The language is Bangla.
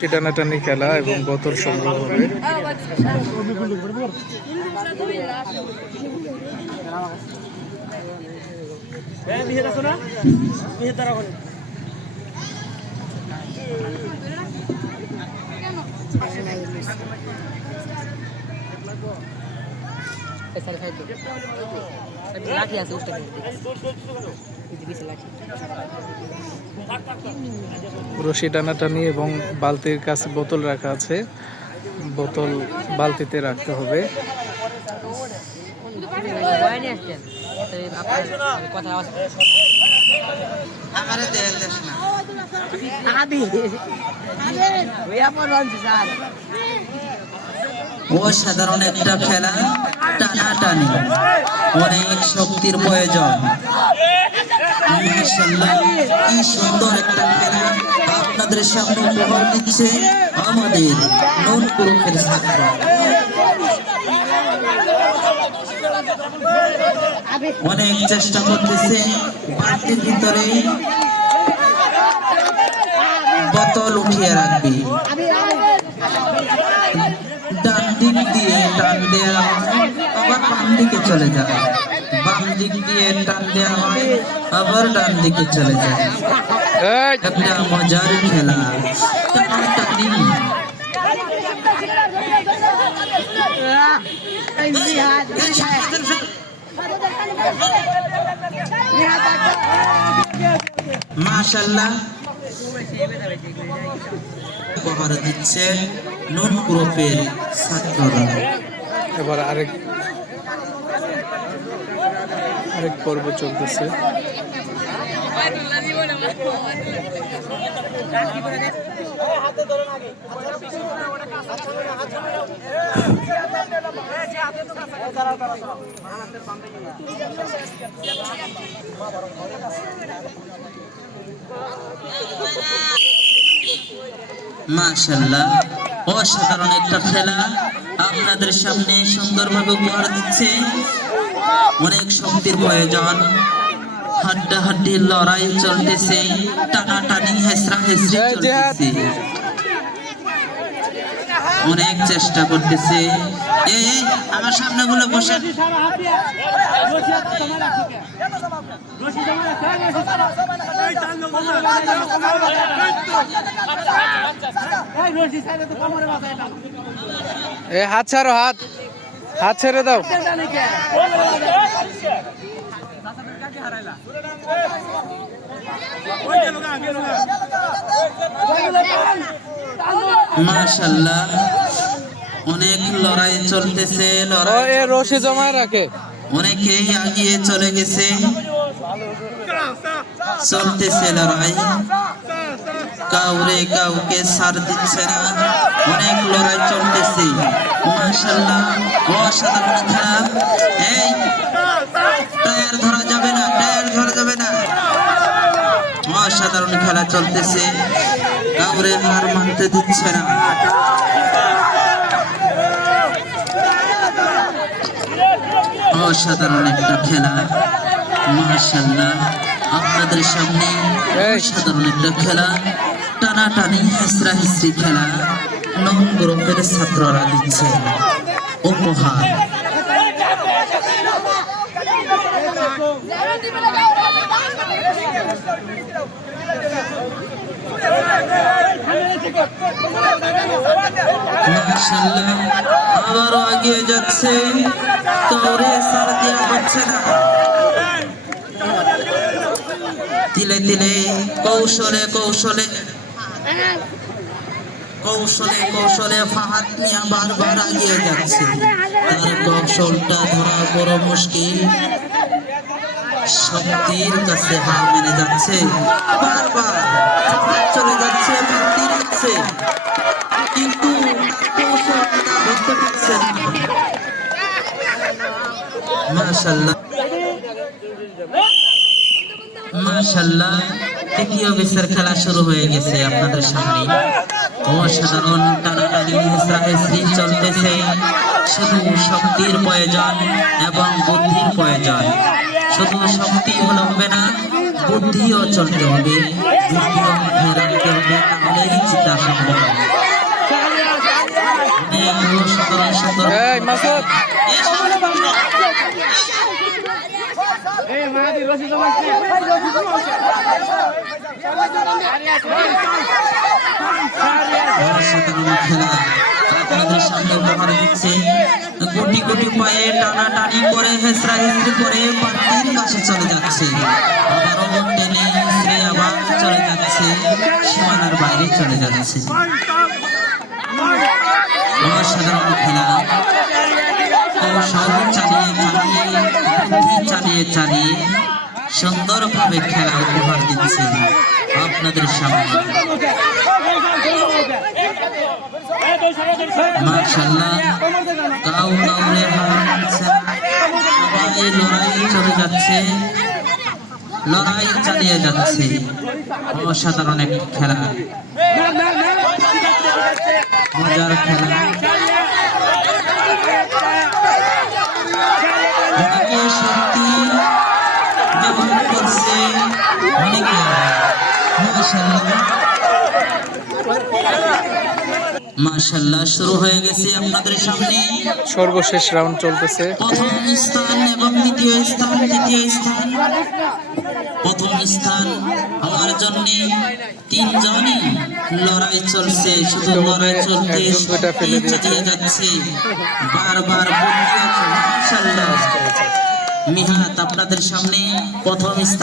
টানাটানি খেলা এবং বোতল সংগ্রহ হবে। রশি টানাটানি এবং বালতির কাছে বোতল রাখা আছে, বোতল বালতিতে রাখতে হবে। অসাধারণ একটা খেলা, টানাটানি, অনেক শক্তির প্রয়োজন। কি সুন্দর একটা খেলা আপনাদের সামনে উপহার দিচ্ছে আমাদের নন গ্রুপের ছাত্র। অনেক চেষ্টা করতেছে বালতির ভিতরে বোতল উঠিয়ে রাখবে। ডান দিক দিয়ে টান দেওয়া হয়, আবার বাম দিকে চলে যায়, বাম দিক দিয়ে টান দেওয়া হয়, আবার ডান দিকে চলে যায়। একটা মজার খেলা, টানাটানি। মাশাআল্লাহ উপহার দিচ্ছে নন গ্রুপের ছাত্ররা। এবার আরেক পর্ব চলতেছে। মাশাআল্লাহ অসাধারণ একটা খেলা আপনাদের সামনে সুন্দরভাবে উপহার দিচ্ছে। অনেক শক্তির প্রয়োজন, হাড্ডাহাড্ডির লড়াই চলতেছে, টানাটানি হেসরা হেসরি চলতেছে। অনেক চেষ্টা করতেছে। এই আমার সামনে গুলো বসে হাত ছাড়ো, হাত ছেড়ে দাও। মাশাআল্লাহ অনেক লড়াই চলতেছে, রশি জমা রাখে, অনেকেই এগিয়ে চলে গেছে, চলতেছে লড়াই, কাউরে কাউকে ছাড় দিচ্ছে না, অনেক লড়াই চলতেছে। মাশাআল্লাহ অসাধারণ খেলা। এই টায়ার ধরা যাবে না, টায়ার ধরা যাবে না। অসাধারণ খেলা চলতেছে, কাউরে হার মানতে দিচ্ছে না। অসাধারণ একটা খেলা, মাশাআল্লাহ আপনাদের সামনে অসাধারণ একটা খেলা, টানাটানি হেসরা হেসরি খেলা নন গ্রুপের ছাত্ররা দিচ্ছে উপহার। মাশাআল্লাহ আবারও এগিয়ে যাচ্ছে, কাউরে ছাড় দেওয়া হচ্ছে না। তিলে তিলে কৌশলে কৌশলে কৌশলে কৌশলে ফাহাদ মিয়া বারবার এগিয়ে যাচ্ছে, তার কৌশলটা ধরা বড় মুশকিল। শক্তির কাছে হার মেনে যাচ্ছে, বারবার চলে যাচ্ছে, কিন্তু কৌশলটা ধরতে পারছে না। মাশাআল্লাহ মাশাআল্লাহ তৃতীয় বেসের খেলা শুরু হয়ে গেছে আপনাদের সামনে। অসাধারণ টানাটানি হেসরা হেসরি চলতেছে, শুধু শক্তির প্রয়োজন এবং বুদ্ধির প্রয়োজন। শুধু শক্তি হলে হবে না, বুদ্ধিও চলতে হবে, বুদ্ধিও মাথায় রাখতে হবে, তাহলেই জিতা সম্ভব। আপনাদের সামনে উপহার দিচ্ছে কোটি কোটি পায়ে টানাটানি করে হেসরা হেসরি করে পাত্রীর কাছে চলে যাচ্ছে, আবারও টেনে হেসরে আবার চলে যাচ্ছে, সীমানার বাইরে চলে যাচ্ছে। অসাধারণ খেলা, কৌশল চালিয়ে চালিয়ে সুন্দরভাবে খেলা উপহার দিচ্ছে আপনাদের সামনে। মাশাআল্লাহ, কাউরে হারাচ্ছে, সবাই লড়াই চলে যাচ্ছে, লড়াই চালিয়ে যাচ্ছে। অসাধারণ এক খেলা, মজার খেলা। অনেকে শক্তি ব্যবহার করছে, অনেকে মাশাআল্লাহ শুরু হয়ে গেছে আপনাদের সামনে সর্বশেষ রাউন্ড চলতেছে। প্রথম স্থান এবং দ্বিতীয় স্থান, তৃতীয় স্থান। প্রথম স্থান হওয়ার জন্য তিনজনই লড়াই চলছে, শুধু লড়াই চলতে চালিয়ে যাচ্ছে, বারবার মাশাআল্লাহ। মিহাত আপনাদের সামনে প্রথম স্থান।